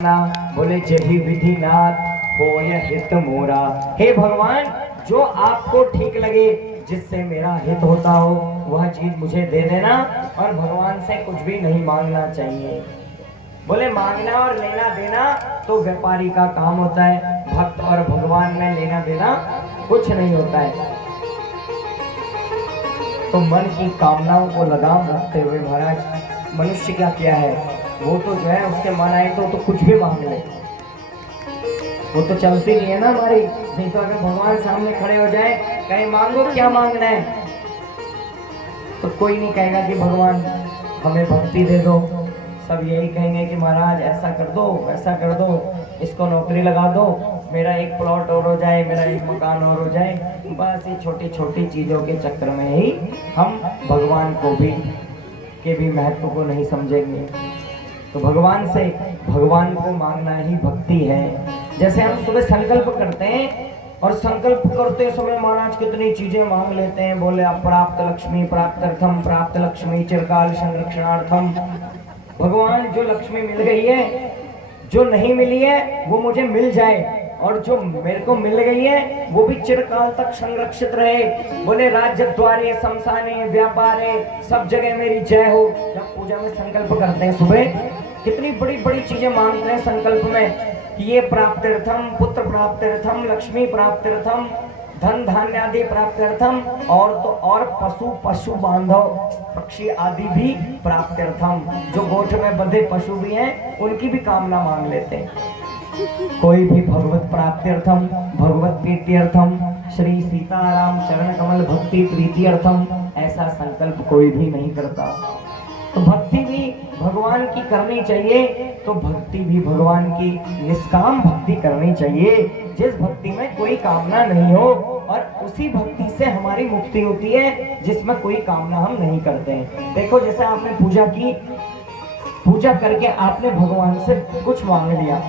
ना बोले जही विधि नाथ हो यह हित मोरा। हे भगवान, जो आपको ठीक लगे, जिससे मेरा हित होता हो, वह चीज मुझे दे देना। और भगवान से कुछ भी नहीं मांगना चाहिए। बोले मांगना और लेना देना तो व्यापारी का काम होता है, भक्त और भगवान में लेना देना कुछ नहीं होता है। तो मन की कामनाओं को लगाम रखते हुए महाराज मनुष्य क्या किया है, वो तो जो है उसके मन आए तो कुछ भी मांग ले, वो तो चलती नहीं है ना हमारी। नहीं तो अगर भगवान सामने खड़े हो जाए, कहीं मांगो क्या मांगना है, तो कोई नहीं कहेगा कि भगवान हमें भक्ति दे दो। सब यही कहेंगे कि महाराज ऐसा कर दो, वैसा कर दो, इसको नौकरी लगा दो, मेरा एक प्लॉट और हो जाए, मेरा एक मकान और हो जाए। बस ये छोटी छोटी चीजों के चक्कर में ही हम भगवान को भी के भी महत्व को नहीं समझेंगे। तो भगवान को मांगना ही भक्ति है। जैसे हम सुबह संकल्प करते हैं और संकल्प करते समय महाराज कितनी चीजें मांग लेते हैं। बोले अप्राप्त लक्ष्मी प्राप्त्यर्थम, प्राप्त लक्ष्मी चिरकाल संरक्षणार्थम। भगवान, जो लक्ष्मी मिल गई है, जो नहीं मिली है वो मुझे मिल जाए, और जो मेरे को मिल गई है वो भी चिरकाल तक संरक्षित रहे। बोले राज्य द्वारे शमशाने व्यापारे, सब जगह मेरी जय हो। जब पूजा में संकल्प करते हैं सुबह, कितनी बड़ी बड़ी चीजें मांगते हैं संकल्प में कि ये प्राप्त्यर्थम, पुत्र प्राप्त्यर्थम, लक्ष्मी प्राप्त्यर्थम, धन धान्य आदि प्राप्त्यर्थम, और तो और पशु बांधव पक्षी आदि भी प्राप्त्यर्थम। जो गोठ में बंधे पशु भी हैं उनकी भी कामना मांग लेते हैं। कोई भी भगवत प्राप्त्यर्थम, भगवत प्रीत्यर्थम, श्री सीताराम चरण कमल भक्ति प्रीत्यर्थम, ऐसा संकल्प कोई भी नहीं करता। तो भक्ति भी भगवान की करनी चाहिए, तो भक्ति भी भगवान की निष्काम भक्ति करनी चाहिए, जिस भक्ति में कोई कामना नहीं हो, और उसी भक्ति से हमारी मुक्ति होती है जिसमें कोई कामना हम नहीं करते हैं। देखो, जैसे आपने पूजा की, पूजा करके आपने भगवान से कुछ मांग लिया,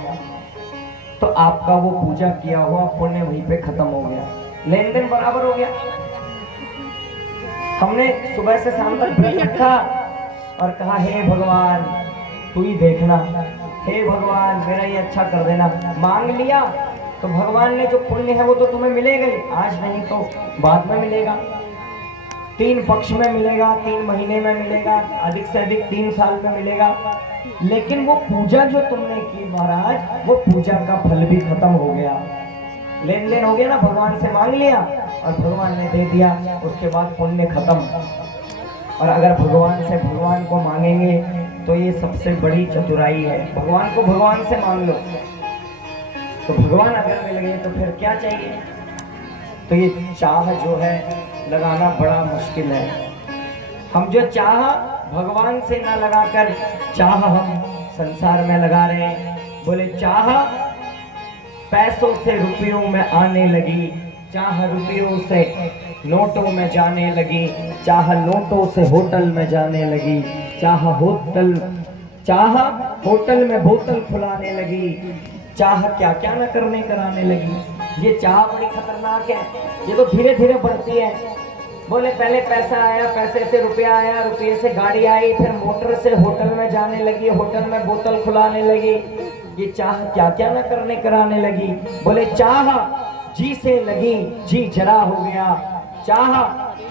तो आपका वो पूजा किया हुआ पुण्य वहीं पे खत्म हो गया, लेन देन बराबर हो गया। हमने सुबह से शाम तक व्रत रखा और कहा हे भगवान तू ही देखना, हे भगवान मेरा ये अच्छा कर देना, मांग लिया, तो भगवान ने जो पुण्य है वो तो तुम्हें मिलेगा ही, आज नहीं तो बाद में मिलेगा, 3 पक्ष में मिलेगा, 3 महीने में मिलेगा, अधिक से अधिक 3 साल में मिलेगा। लेकिन वो पूजा जो तुमने की महाराज, वो पूजा का फल भी खत्म हो गया, लेन देन हो गया ना। भगवान से मांग लिया और भगवान ने दे दिया, उसके बाद पुण्य खत्म। और अगर भगवान से भगवान को मांगेंगे तो ये सबसे बड़ी चतुराई है। भगवान को भगवान से मांग लो तो भगवान अगर मिल गए तो फिर क्या चाहिए। तो ये चाह जो है लगाना बड़ा मुश्किल है। हम जो चाह भगवान से ना लगाकर चाह हम संसार में लगा रहे हैं। बोले चाह पैसों से रुपयों में आने लगी, चाह रुपयों से नोटों में जाने लगी, चाह नोटों से होटल में जाने लगी, चाह होटल में बोतल खुलाने लगी, चाह क्या क्या न करने कराने लगी। ये चाह बड़ी खतरनाक है, ये तो धीरे धीरे बढ़ती है। बोले पहले पैसा आया, पैसे से रुपया आया, रुपये से गाड़ी आई, फिर मोटर से होटल में जाने लगी, होटल में बोतल खुलाने लगी। ये चाह क्या क्या न करने कराने लगी। बोले चाह जी से लगी जी जरा हो गया, चाह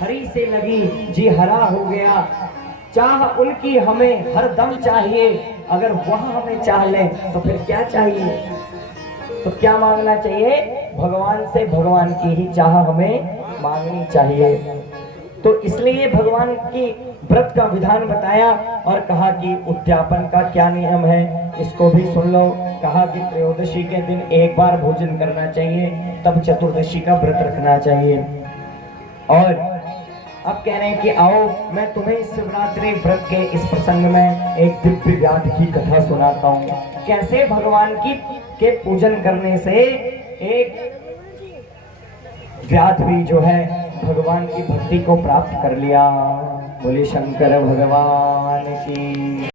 हरी से लगी जी हरा हो गया, चाह उनकी हमें हर दम चाहिए, अगर वह हमें चाह ले तो फिर क्या चाहिए। तो क्या मांगना चाहिए, भगवान से भगवान की ही चाह हमें मांगनी चाहिए। तो इसलिए भगवान की व्रत का विधान बताया और कहा कि उद्यापन का क्या नियम है, इसको भी सुन लो। कहा कि त्रयोदशी के दिन एक बार भोजन करना चाहिए, तब चतुर्दशी का व्रत रखना चाहिए। और अब कह रहे हैं कि आओ मैं तुम्हें शिवरात्रि व्रत के इस प्रसंग में एक दिव्य व्याध की कथा सुनाता हूँ। कैसे भगवान की के पूजन करने से एक व्याध भी जो है भगवान की भक्ति को प्राप्त कर लिया। बोले शंकर भगवान की।